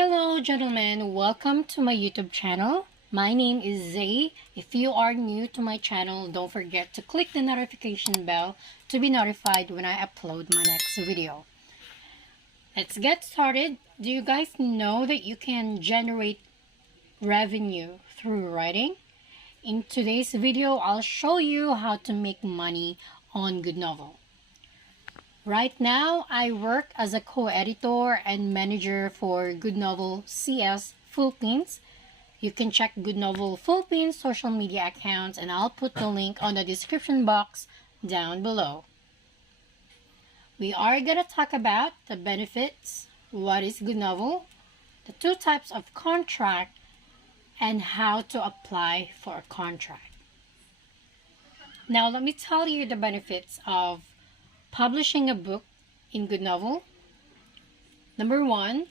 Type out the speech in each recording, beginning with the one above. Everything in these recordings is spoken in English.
Hello gentlemen, welcome to my YouTube channel. My name is Zay. If you are new to my channel, don't forget to click the notification bell to be notified when I upload my next video. Let's get started. Do you guys know that you can generate revenue through writing? In today's video, I'll show you how to make money on GoodNovel. Right now, I work as a co-editor and manager for GoodNovel CS Philippines. You can check GoodNovel Philippines social media accounts, and I'll put the link on the description box down below. We are going to talk about the benefits, what is GoodNovel, the two types of contract, and how to apply for a contract. Now, let me tell you the benefits of publishing a book in GoodNovel. Number one,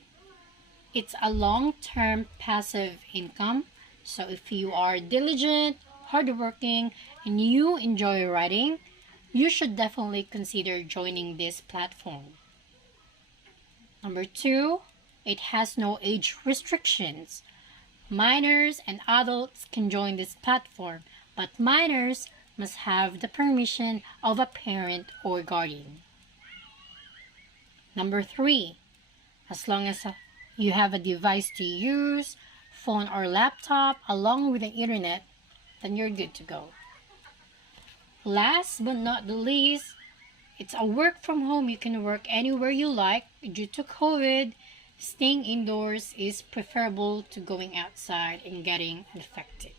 it's a long-term passive income. So if you are diligent, hardworking, and you enjoy writing, you should definitely consider joining this platform. Number two, it has no age restrictions. Minors and adults can join this platform, but minors must have the permission of a parent or guardian. Number three, as long as you have a device to use, phone or laptop, along with the internet, then you're good to go. Last but not the least, it's a work from home. You can work anywhere you like. Due to COVID, staying indoors is preferable to going outside and getting infected.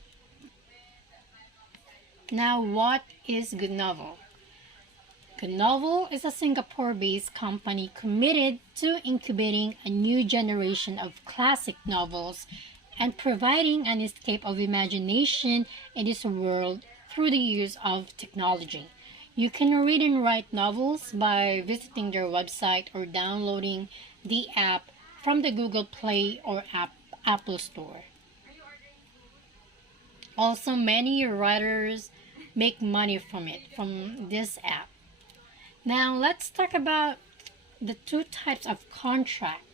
Now, what is GoodNovel? GoodNovel is a Singapore-based company committed to incubating a new generation of classic novels and providing an escape of imagination in this world through the use of technology. You can read and write novels by visiting their website or downloading the app from the Google Play or Apple Store. Also, many writers make money from this app. Now let's talk about the two types of contract.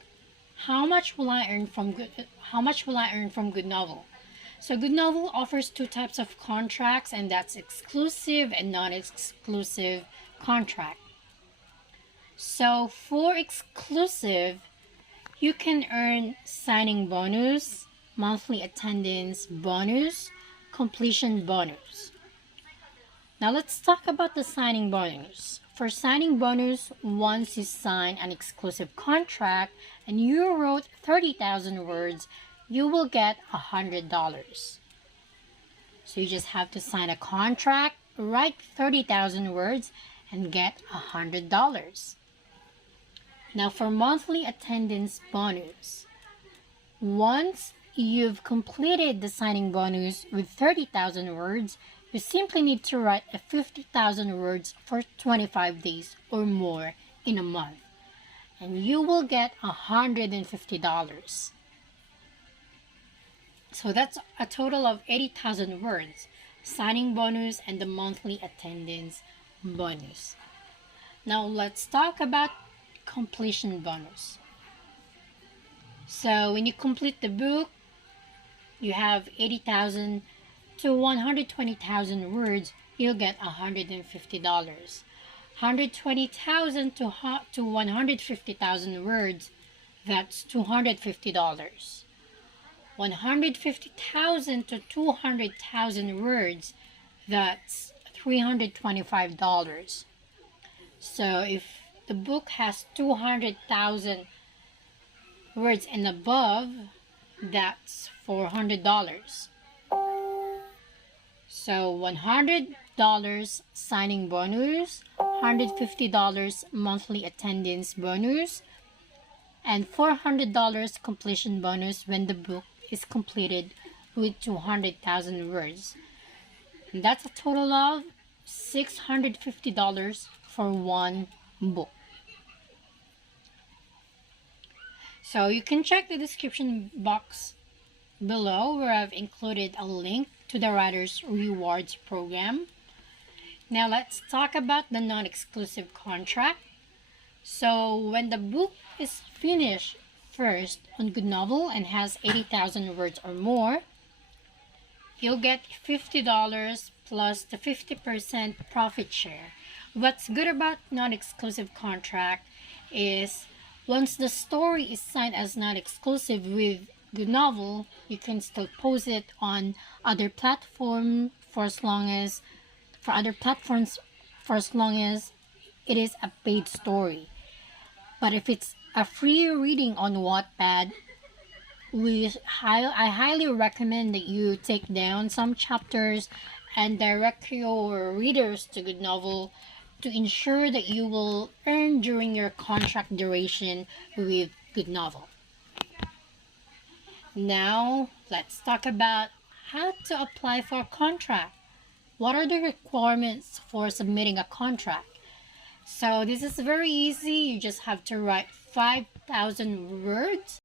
How much will I earn from GoodNovel? So GoodNovel offers two types of contracts, and that's exclusive and non-exclusive contract. So for exclusive, you can earn signing bonus, monthly attendance bonus, completion bonus. Now let's talk about the signing bonus. For signing bonus, once you sign an exclusive contract and you wrote 30,000 words, you will get $100. So you just have to sign a contract, write 30,000 words, and get $100. Now for monthly attendance bonus, once you've completed the signing bonus with 30,000 words, you simply need to write 50,000 words for 25 days or more in a month, and you will get $150. So that's a total of 80,000 words, signing bonus and the monthly attendance bonus. Now let's talk about completion bonus. So when you complete the book, you have 80,000 to 120,000 words, you'll get $150. 120,000 to 150,000 words, that's $250. 150,000 to 200,000 words, that's $325. So if the book has 200,000 words and above, that's $400. So $100 signing bonus, $150 monthly attendance bonus, and $400 completion bonus when the book is completed with 200,000 words. And that's a total of $650 for one book. So you can check the description box below where I've included a link to the Writers Rewards program. Now let's talk about the non-exclusive contract. So when the book is finished first on GoodNovel and has 80,000 words or more, you'll get $50 plus the 50% profit share. What's good about non-exclusive contract is once the story is signed as non-exclusive with GoodNovel, you can still post it on other platforms for as long as it is a paid story. But if it's a free reading on Wattpad, I highly recommend that you take down some chapters and direct your readers to GoodNovel to ensure that you will earn during your contract duration with GoodNovel. Now, let's talk about how to apply for a contract. What are the requirements for submitting a contract? So this is very easy. You just have to write 5,000 words